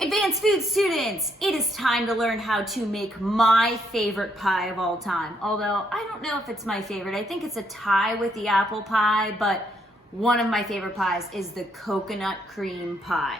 Advanced food students, it is time to learn how to make my favorite pie of all time. Although I don't know if it's my favorite. I think it's a tie with the apple pie, but one of my favorite pies is the coconut cream pie.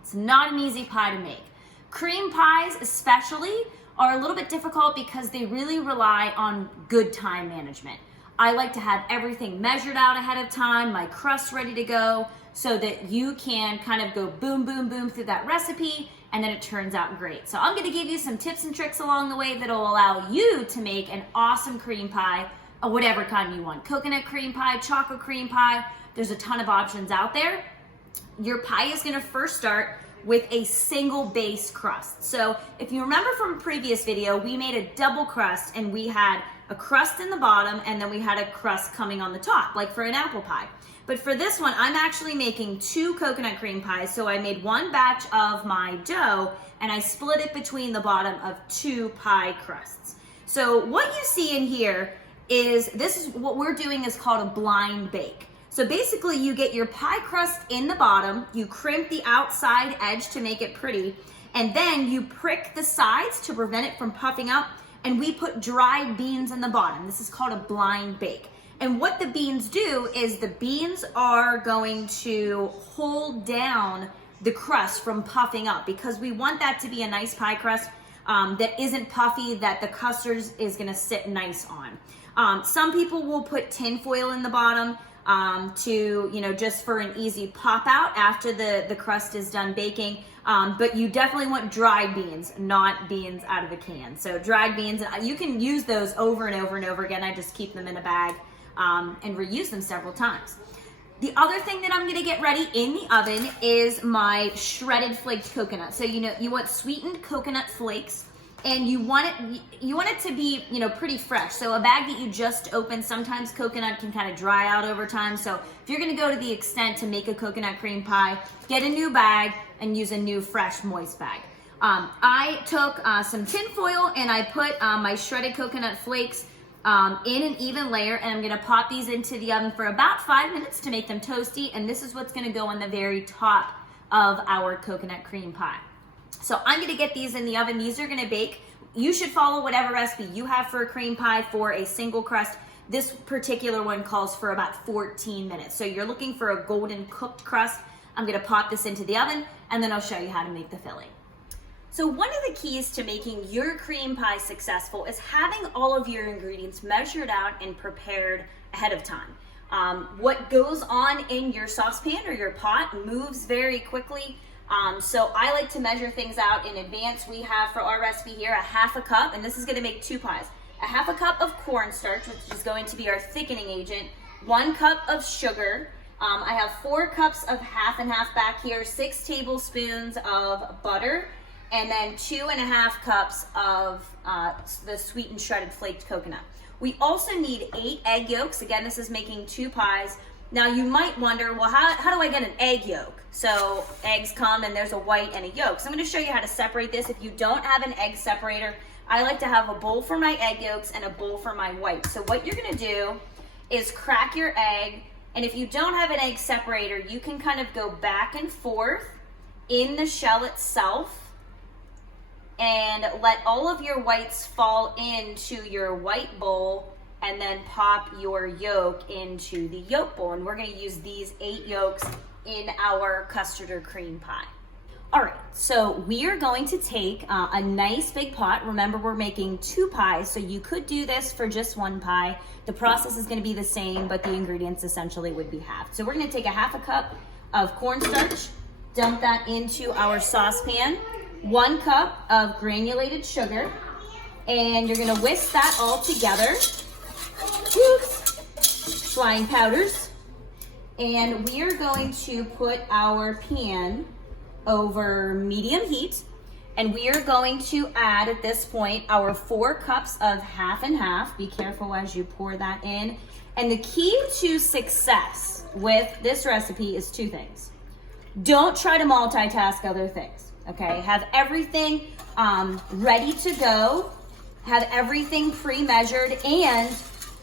It's not an easy pie to make. Cream pies especially are a little bit difficult because they really rely on good time management. I like to have everything measured out ahead of time, my crust ready to go, so that you can kind of go boom, boom, boom through that recipe, and then it turns out great. So I'm gonna give you some tips and tricks along the way that'll allow you to make an awesome cream pie of whatever kind you want. Coconut cream pie, chocolate cream pie, there's a ton of options out there. Your pie is gonna first start with a single base crust. So if you remember from a previous video, we made a double crust and we had a crust in the bottom and then we had a crust coming on the top, like for an apple pie. But for this one, I'm actually making 2 coconut cream pies. So I made one batch of my dough and I split it between the bottom of 2 pie crusts. So what you see in here is, this is what we're doing is called a blind bake. So basically you get your pie crust in the bottom, you crimp the outside edge to make it pretty, and then you prick the sides to prevent it from puffing up, and we put dried beans in the bottom. This is called a blind bake. And what the beans do is the beans are going to hold down the crust from puffing up, because we want that to be a nice pie crust that isn't puffy, that the custard is gonna sit nice on. Some people will put tin foil in the bottom just for an easy pop out after the crust is done baking. But you definitely want dried beans, not beans out of a can. So dried beans, you can use those over and over and over again. I just keep them in a bag and reuse them several times. The other thing that I'm gonna get ready in the oven is my shredded flaked coconut. So you want sweetened coconut flakes, and you want it to be pretty fresh. So a bag that you just opened, sometimes coconut can kind of dry out over time. So if you're gonna go to the extent to make a coconut cream pie, get a new bag and use a new fresh moist bag. I took some tin foil and I put my shredded coconut flakes in an even layer, and I'm gonna pop these into the oven for about 5 minutes to make them toasty, and this is what's gonna go on the very top of our coconut cream pie. So I'm gonna get these in the oven. These are gonna bake. You should follow whatever recipe you have for a cream pie for a single crust. This particular one calls for about 14 minutes. So you're looking for a golden cooked crust. I'm gonna pop this into the oven, and then I'll show you how to make the filling. So one of the keys to making your cream pie successful is having all of your ingredients measured out and prepared ahead of time. What goes on in your saucepan or your pot moves very quickly. So I like to measure things out in advance. We have for our recipe here a ½ a cup, and this is gonna make 2 pies. A ½ cup of cornstarch, which is going to be our thickening agent, 1 cup of sugar. I have 4 cups of half and half back here, 6 tablespoons of butter, and then 2½ cups of the sweetened shredded flaked coconut. We also need 8 egg yolks. Again, this is making 2 pies. Now you might wonder, well, how do I get an egg yolk? So eggs come and there's a white and a yolk. So I'm gonna show you how to separate this. If you don't have an egg separator, I like to have a bowl for my egg yolks and a bowl for my white. So what you're gonna do is crack your egg, and if you don't have an egg separator, you can kind of go back and forth in the shell itself and let all of your whites fall into your white bowl, and then pop your yolk into the yolk bowl. And we're gonna use these 8 yolks in our custard or cream pie. All right, so we are going to take a nice big pot. Remember, we're making 2 pies, so you could do this for just 1 pie. The process is gonna be the same, but the ingredients essentially would be halved. So we're gonna take a ½ a cup of cornstarch, dump that into our saucepan, 1 cup of granulated sugar, and you're gonna whisk that all together. Flying powders. And we are going to put our pan over medium heat, and we are going to add at this point our 4 cups of half and half. Be careful as you pour that in. And the key to success with this recipe is 2 things. Don't try to multitask other things, okay? Have everything ready to go, have everything pre-measured, and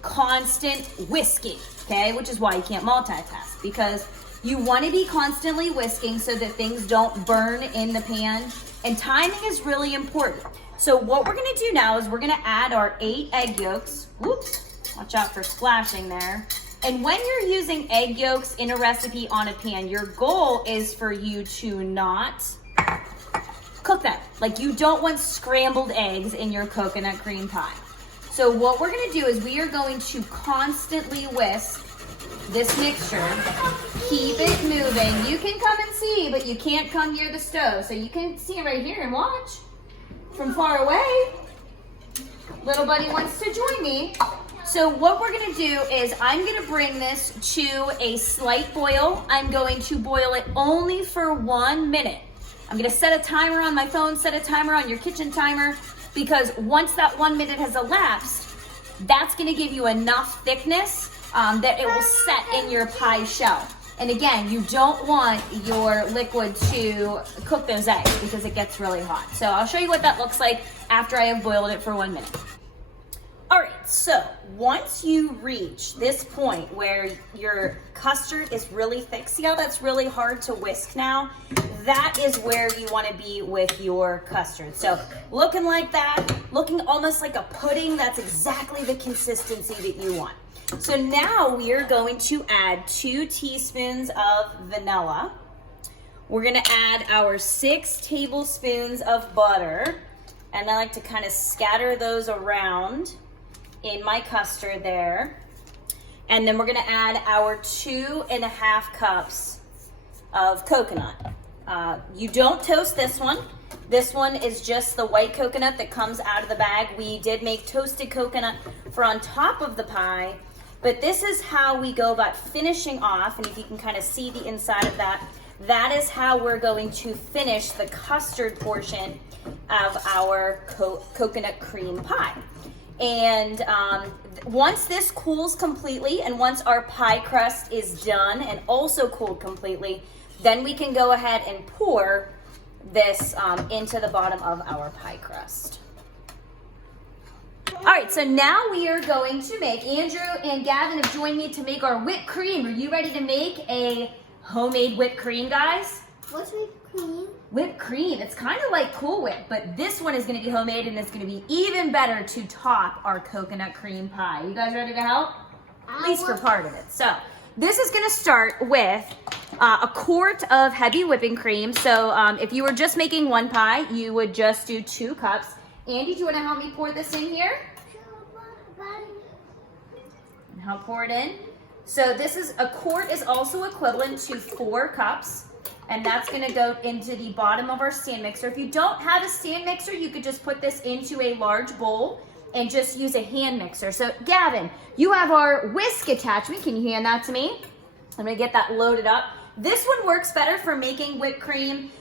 constant whisking, okay? Which is why you can't multitask, because You want to be constantly whisking so that things don't burn in the pan. And timing is really important. So what we're gonna do now is we're gonna add our 8 egg yolks. Whoops, watch out for splashing there. And when you're using egg yolks in a recipe on a pan, your goal is for you to not cook them. Like, you don't want scrambled eggs in your coconut cream pie. So what we're gonna do is we are going to constantly whisk this mixture. Keep it moving. You can come and see, but you can't come near the stove. So you can see right here and watch from far away. Little buddy wants to join me. So what we're gonna do is I'm gonna bring this to a slight boil. I'm going to boil it only for 1 minute. I'm gonna set a timer on my phone, set a timer on your kitchen timer, because once that 1 minute has elapsed, that's gonna give you enough thickness that it will set in your pie shell. And again, you don't want your liquid to cook those eggs because it gets really hot. So I'll show you what that looks like after I have boiled it for 1 minute. All right, so once you reach this point where your custard is really thick, see how that's really hard to whisk now? That is where you want to be with your custard. So looking like that, looking almost like a pudding, that's exactly the consistency that you want. So now we are going to add 2 teaspoons of vanilla. We're gonna add our 6 tablespoons of butter. And I like to kind of scatter those around in my custard there. And then we're gonna add our 2.5 cups of coconut. You don't toast this one. This one is just the white coconut that comes out of the bag. We did make toasted coconut for on top of the pie, but this is how we go about finishing off, and if you can kind of see the inside of that, that is how we're going to finish the custard portion of our coconut cream pie. And once this cools completely, and once our pie crust is done and also cooled completely, then we can go ahead and pour this into the bottom of our pie crust. All right, so now we are going to make, Andrew and Gavin have joined me to make our whipped cream. Are you ready to make a homemade whipped cream, guys? What's whipped cream? Whipped cream. It's kind of like Cool Whip, but this one is going to be homemade, and it's going to be even better to top our coconut cream pie. You guys ready to help? At least for part of it. So this is going to start with a quart of heavy whipping cream. So if you were just making one pie, you would just do 2 cups. Andy, do you want to help me pour this in here? And help pour it in. So this is, a quart is also equivalent to 4 cups. And that's gonna go into the bottom of our stand mixer. If you don't have a stand mixer, you could just put this into a large bowl and just use a hand mixer. So Gavin, you have our whisk attachment. Can you hand that to me? I'm gonna get that loaded up. This one works better for making whipped cream,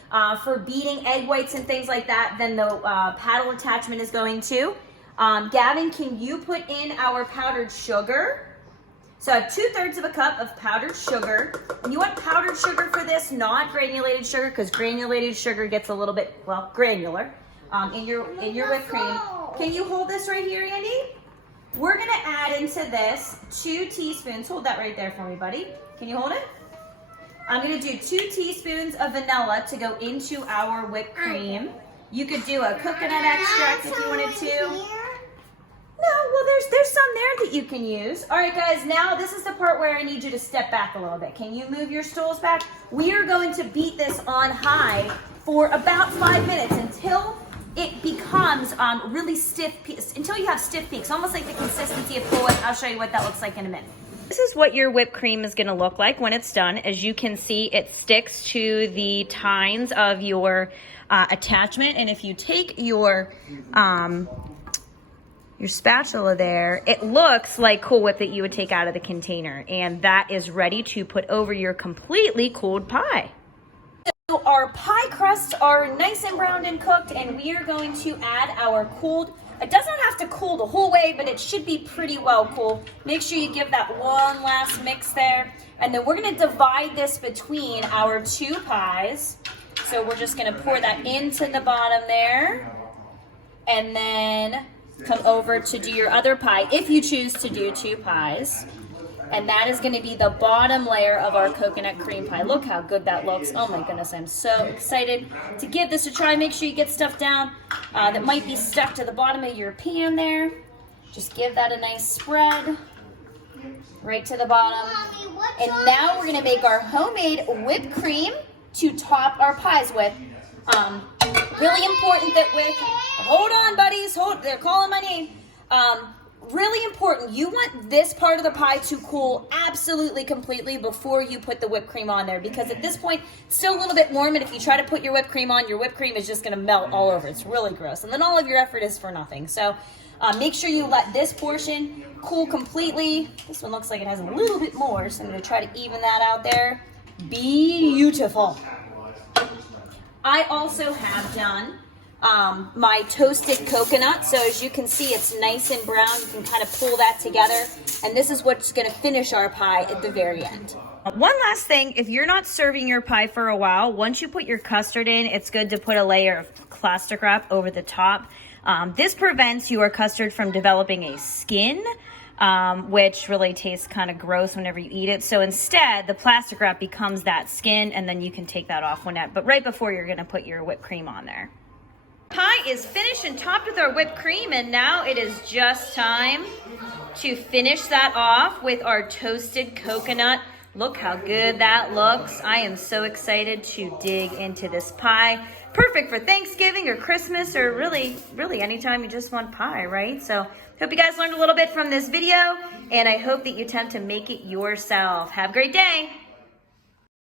for beating egg whites and things like that than the paddle attachment is going to. Gavin, can you put in our powdered sugar? So I have 2/3 of a cup of powdered sugar. And you want powdered sugar for this, not granulated sugar, because granulated sugar gets a little bit, well, granular in your whipped cream. Can you hold this right here, Andy? We're gonna add into this 2 teaspoons. Hold that right there for me, buddy. Can you hold it? I'm gonna do 2 teaspoons of vanilla to go into our whipped cream. You could do a coconut extract if you wanted to. No, well, there's some there that you can use. All right, guys, now this is the part where I need you to step back a little bit. Can you move your stools back? We are going to beat this on high for about 5 minutes until it becomes really stiff, until you have stiff peaks, almost like the consistency of Cool Whip. I'll show you what that looks like in a minute. This is what your whipped cream is gonna look like when it's done. As you can see, it sticks to the tines of your attachment. And if you take your spatula there, it looks like Cool Whip that you would take out of the container. And that is ready to put over your completely cooled pie. So our pie crusts are nice and browned and cooked, and we are going to add our cooled, it doesn't have to cool the whole way, but it should be pretty well cool. Make sure you give that one last mix there. And then we're gonna divide this between our 2 pies. So we're just gonna pour that into the bottom there. And then come over to do your other pie, if you choose to do 2 pies. And that is going to be the bottom layer of our coconut cream pie. Look how good that looks. Oh my goodness, I'm so excited to give this a try. Make sure you get stuff down that might be stuck to the bottom of your pan there. Just give that a nice spread right to the bottom. And now we're going to make our homemade whipped cream to top our pies with. Really important that hold on buddies, they're calling my name. Really important, you want this part of the pie to cool absolutely completely before you put the whipped cream on there, because at this point it's still a little bit warm, and if you try to put your whipped cream on, your whipped cream is just going to melt all over. It's really gross, and then all of your effort is for nothing. So make sure you let this portion cool completely. This one looks like it has a little bit more, so I'm going to try to even that out there. Beautiful. I also have done my toasted coconut. So as you can see, it's nice and brown. You can kind of pull that together. And this is what's going to finish our pie at the very end. One last thing, if you're not serving your pie for a while, once you put your custard in, it's good to put a layer of plastic wrap over the top. This prevents your custard from developing a skin, which really tastes kind of gross whenever you eat it. So instead, the plastic wrap becomes that skin, and then you can take that off but right before you're going to put your whipped cream on there. Pie is finished and topped with our whipped cream, and now it is just time to finish that off with our toasted coconut. Look how good that looks. I am so excited to dig into this pie. Perfect for Thanksgiving or Christmas, or really anytime you just want pie, right? So hope you guys learned a little bit from this video, and I hope that you attempt to make it yourself. Have a great day.